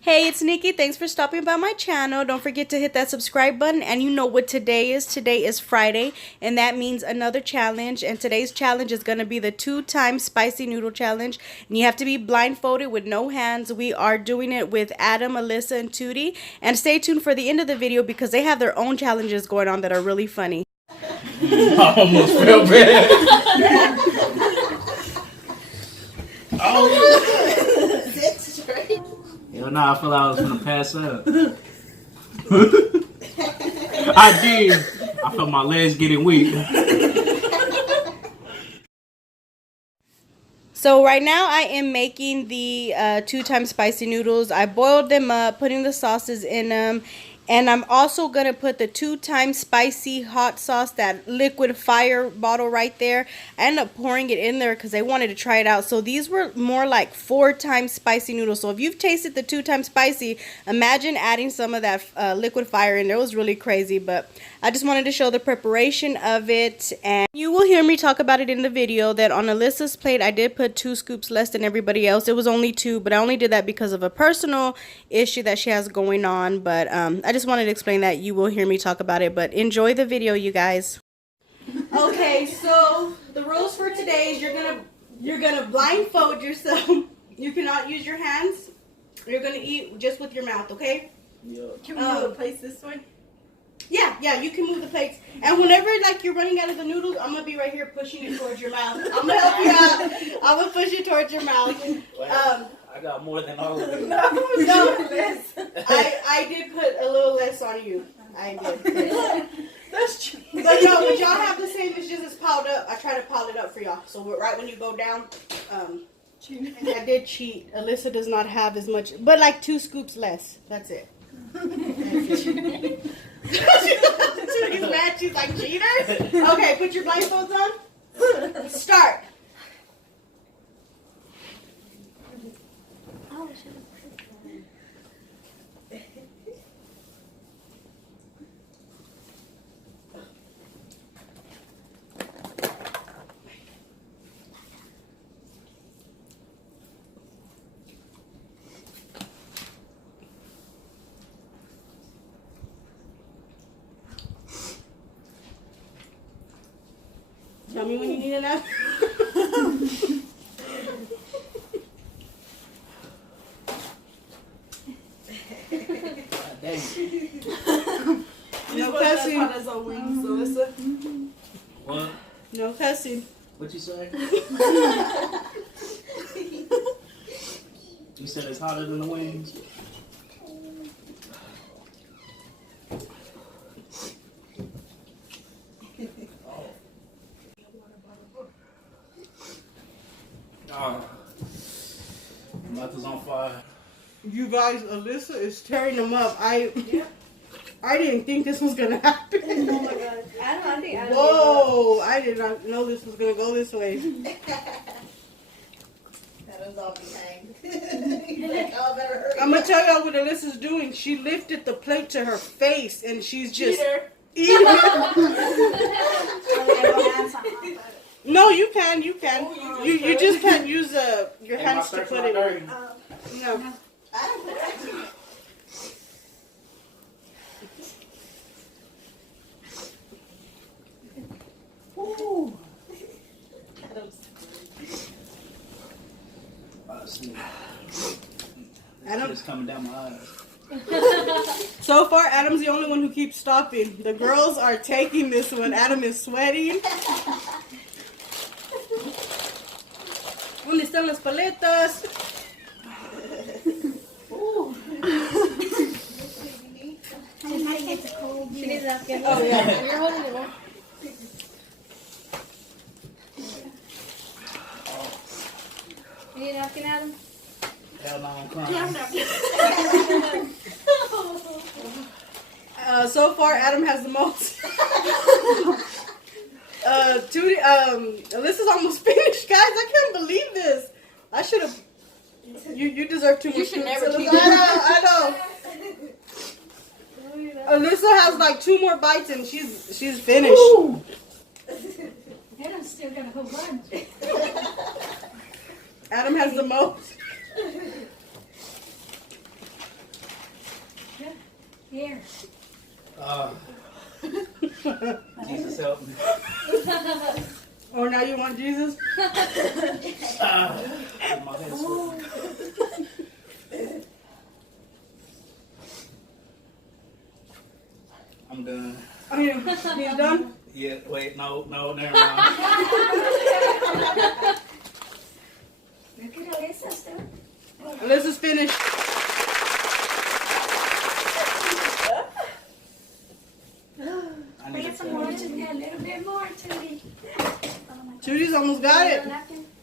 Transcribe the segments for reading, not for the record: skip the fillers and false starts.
Hey, it's Nikki. Thanks for stopping by my channel. Don't forget to hit that subscribe button. And you know what today is. Today is Friday, and that means another challenge. And today's challenge is going to be the 2-time spicy noodle challenge. And you have to be blindfolded with no hands. We are doing it with Adam, Alyssa, and Tootie. And stay tuned for the end of the video because they have their own challenges going on that are really funny. I almost feel bad. Oh. Sit straight. Hell no, I feel like I was gonna pass out. I did. I felt my legs getting weak. So right now I am making the 2-time spicy noodles. I boiled them up, putting the sauces in them. And I'm also going to put the 2-time spicy hot sauce, that liquid fire bottle right there. I ended up pouring it in there because I wanted to try it out. So these were more like 4-time spicy noodles. So if you've tasted the 2-time spicy, imagine adding some of that liquid fire in there. It was really crazy, but I just wanted to show the preparation of it. And you will hear me talk about it in the video that on Alyssa's plate, I did put 2 scoops less than everybody else. It was only 2, but I only did that because of a personal issue that she has going on. But I just wanted to explain that. You will hear me talk about it, but enjoy the video, you guys. Okay, so the rules for today is you're gonna blindfold yourself. You cannot use your hands. You're gonna eat just with your mouth, okay? Can we move the plates this way? Yeah, you can move the plates. And whenever like you're running out of the noodles, I'm gonna be right here pushing it towards your mouth. I'm gonna help you out. I'm gonna push it towards your mouth. I got more than all of you. No, I did put a little less on you. I did. That's true. But no, but y'all have the same. It's just it's piled up. I try to pile it up for y'all. So right when you go down, and I did cheat. Alyssa does not have as much, but like 2 scoops less. That's it. She's mad. She's like, cheaters. Okay, put your blindfolds on. Start. Tell me when you need enough. No cussing. What? No cussing. What you say? You said it's hotter than the wings? Oh. Mouth is on fire. You guys, Alyssa is tearing them up. I didn't think this was gonna happen. Oh my god. I think Whoa! I did not know this was gonna go this way. that was all behind. Like, oh, better hurry. I'm gonna tell y'all what Alyssa's doing. She lifted the plate to her face and she's just eating it. No, you can. You just can't use your hands to put it in. No. I don't put that in. Ooh. Adam, It's coming down my eyes. so far, Adam's the only one who keeps stopping. The girls are taking this one. Adam is sweating. ¿Dónde están las paletas? Ooh. She needs a napkin. Oh, yeah. You're holding it on. You need a napkin, Adam? Hell no, I'm crying. So far, Adam has the most. Alyssa's almost finished, guys. I can't believe this. I should have. You deserve 2 more. You should never cheat. I know. Alyssa has like 2 more bites and she's finished. Ooh. Adam's still got a whole bunch. Adam has the most. Here. Jesus help me. Oh, now you want Jesus? My head's sweating. I'm done. Oh, yeah. He's done? Yeah, wait, no, never mind. Look at Alyssa stuff. Let's just finish. I need Put to some water in there, a little bit more, Tootie. Judy's almost got it.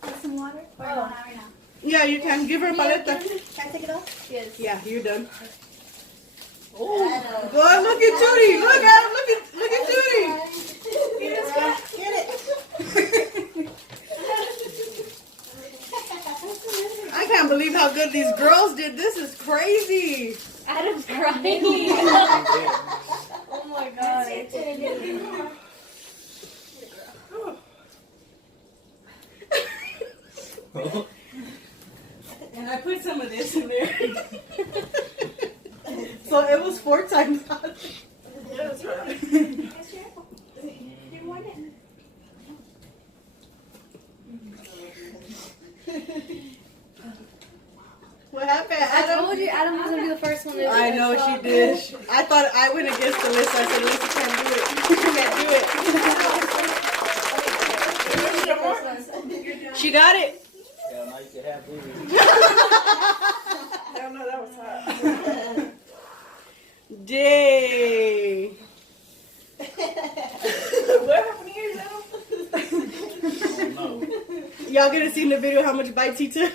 Put some water. Or you want it right now? Yeah, you can. Give her a paleta. Can I take it off? Yes. Yeah, you're done. Oh, God, look at Judy. Look at him. Look at Judy. Get it. I can't believe how good these girls did. This is crazy. Adam's crying. Oh my God. And I put some of this in there. So it was 4 times hot. You want it? What happened, I Adam? told you Adam was gonna be the first one to do I it, know so- she did. I thought I went against Alyssa. I said, Alyssa can't do it. She can't do it. She got it. Yeah, now you can have booty. Hell no, that was hot. Dang. What happened to yours, Adam? I don't know. Y'all gonna see in the video how much bites he took?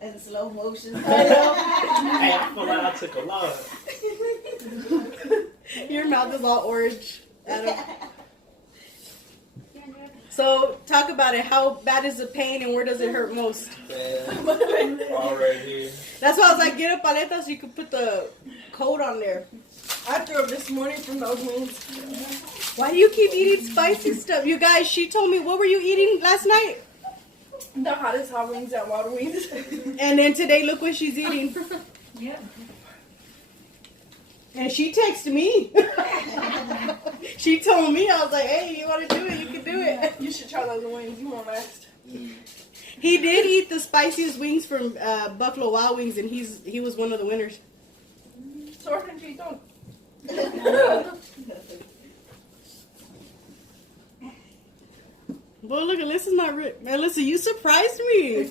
In slow motion. Hey, I feel like I took a lot. Your mouth is all orange, Adam. So talk about it. How bad is the pain and where does it hurt most? All right here. That's why I was like, get a paleta so you could put the coat on there. I threw up this morning from those wings. Why do you keep eating spicy stuff? You guys, she told me, what were you eating last night? The hottest hot wings and water wings. And then today, look what she's eating. Yep. And she texted me. She told me, I was like, hey, you want to do it? You can do it. You should try those wings. You won't last. He did eat the spiciest wings from Buffalo Wild Wings, and he was one of the winners. So what country you going? Boy, look, Alyssa's not rich. Alyssa, you surprised me.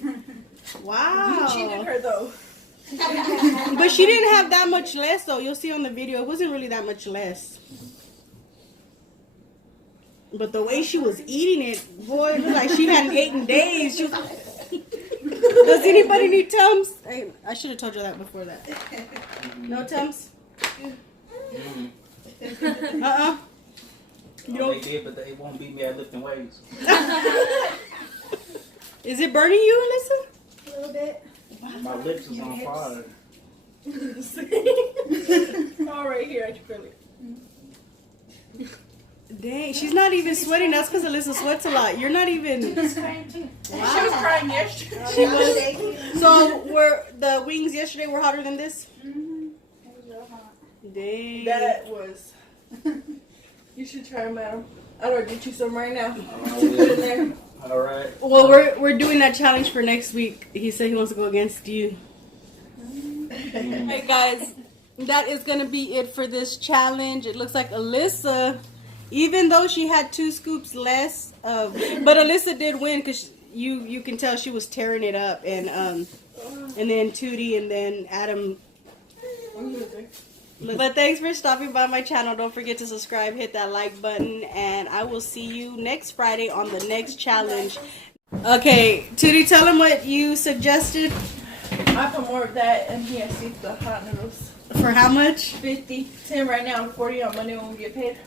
Wow. You cheated her though. But she didn't have that much less, though. You'll see on the video, it wasn't really that much less. But the way she was eating it, boy, it looked like she hadn't eaten in days. She was like, does anybody need Tums? I should have told you that before that. No Tums? Uh-uh. You No, they don't... did, but they won't beat me at lifting weights. Is it burning you, Alyssa? A little bit. My lips is on fire. All right here, I can feel it. Dang, she's not even sweating. That's because Alyssa sweats a lot. You're not even... He's crying too. She was crying yesterday. She was... So, were the wings yesterday were hotter than this? Mm-hmm. It was real hot. Dang. That was. You should try them, Adam. I'm gonna get you some right now. Oh, Put it in there. All right. Well, we're doing that challenge for next week. He said he wants to go against you. Hey guys, that is gonna be it for this challenge. It looks like Alyssa, even though she had 2 scoops less, but Alyssa did win because you can tell she was tearing it up, and then Tootie and then Adam. But thanks for stopping by my channel. Don't forget to subscribe, hit that like button, and I will see you next Friday on the next challenge. Okay, Tootie, tell them what you suggested. I put more of that and he has the hot noodles. For how much? 50. 10 right now and 40 on Monday when we get paid.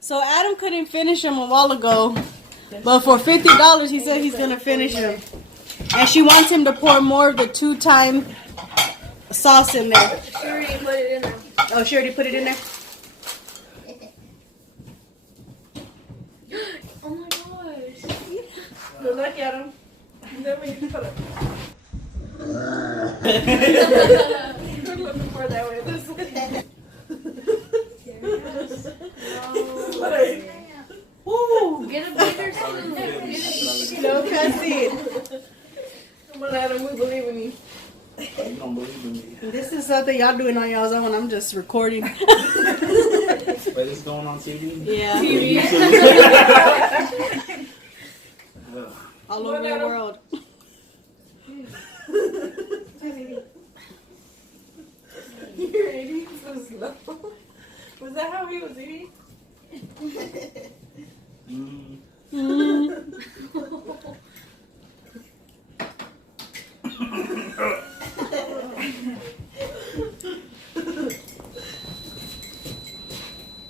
So Adam couldn't finish them a while ago, but for $50 he said he's gonna finish them. And she wants him to pour more of the 2-time sauce in there. She already put it in there. Oh, she already put it in there? Oh my gosh. Good luck, Adam. Then we put it. Come on, Adam, we believe in you. You don't believe in me. This is something y'all doing on y'all's own. I'm just recording. But it's going on TV? Yeah. Ugh. All over the world. You're eating so slow. Was that how he was eating?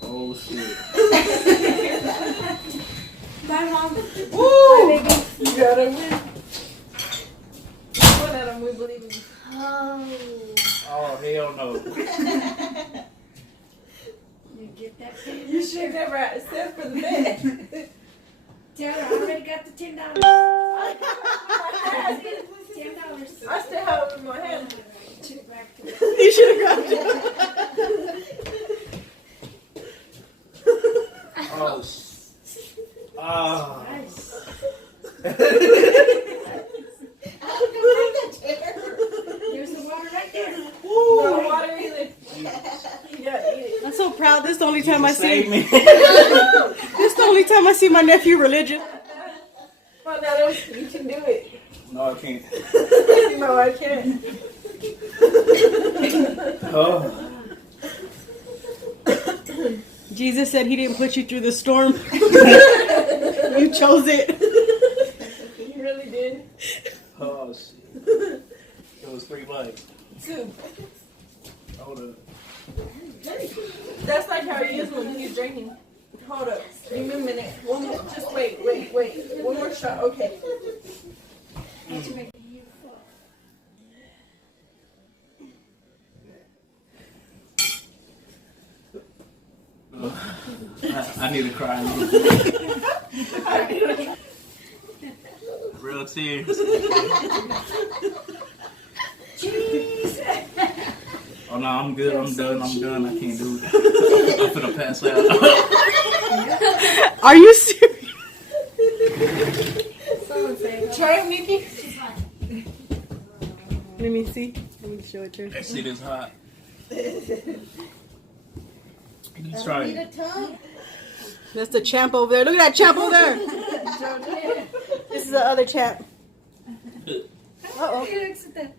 Oh shit. Bye, Mom. Woo! Bye, baby. You got him. Come on, Adam, we believe in you. Oh hell no. You get that $10. You should never have said for the bed. Tell her I already got the $10. $10. I still have it in my hand. Took it back to You should have got Oh. Ah. nice. There's the water right there. No water either. You gotta eat it. I'm so proud. This is the only time I Save see. me. This is the only time I see my nephew religious. Come on, Adam, you can do it. No, I can't. No, I can't. Oh. Jesus said he didn't put you through the storm. You chose it. You really did. Oh shit. It was 3 bites. 2. Hold up. That's like how he is when he's drinking. Hold up. Give me a minute. One more. Just wait. One more shot. Okay. I need to cry a little bit. Real tears. Oh no, I'm good. I'm done. I can't do it. I'm finna pass out. Are you serious? Try it, Nikki. Let me see. Let me show it to her. That shit is hot. You try it. That's the champ over there. Look at that champ over there. This is the other champ. Uh-oh. He looks at the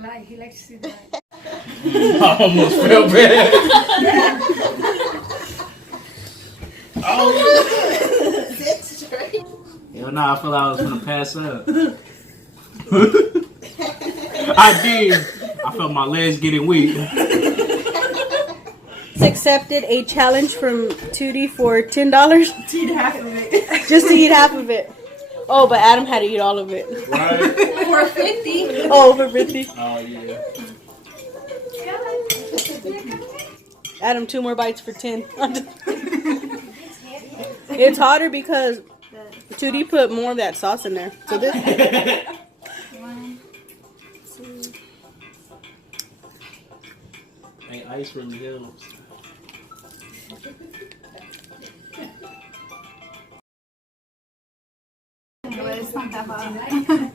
light. He likes to see the light. I almost felt bad. Oh. Hell nah, I feel like I was gonna pass out. I did. I felt my legs getting weak. Accepted a challenge from Tootie for $10. To eat half of it. Just to eat half of it. Oh, but Adam had to eat all of it. Right? For 50. Oh, for 50. Oh yeah. Adam, 2 more bites for 10. It's hotter because Tootie put more of that sauce in there. So this. 1, 2. Hey, ice really helps. It's not that bad.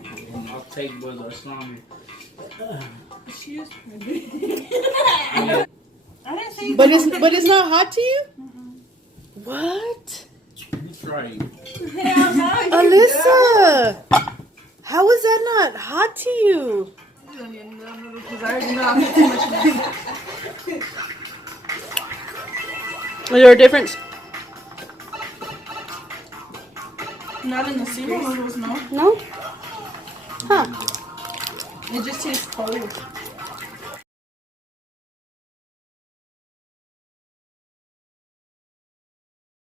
I'll take boys are stronger. But it's not hot to you? What? You try it. Alyssa! How is that not hot to you? Because I already know I put too much in it. Is there a difference? Not in the cereal noodles, no. No? Huh. It just tastes cold.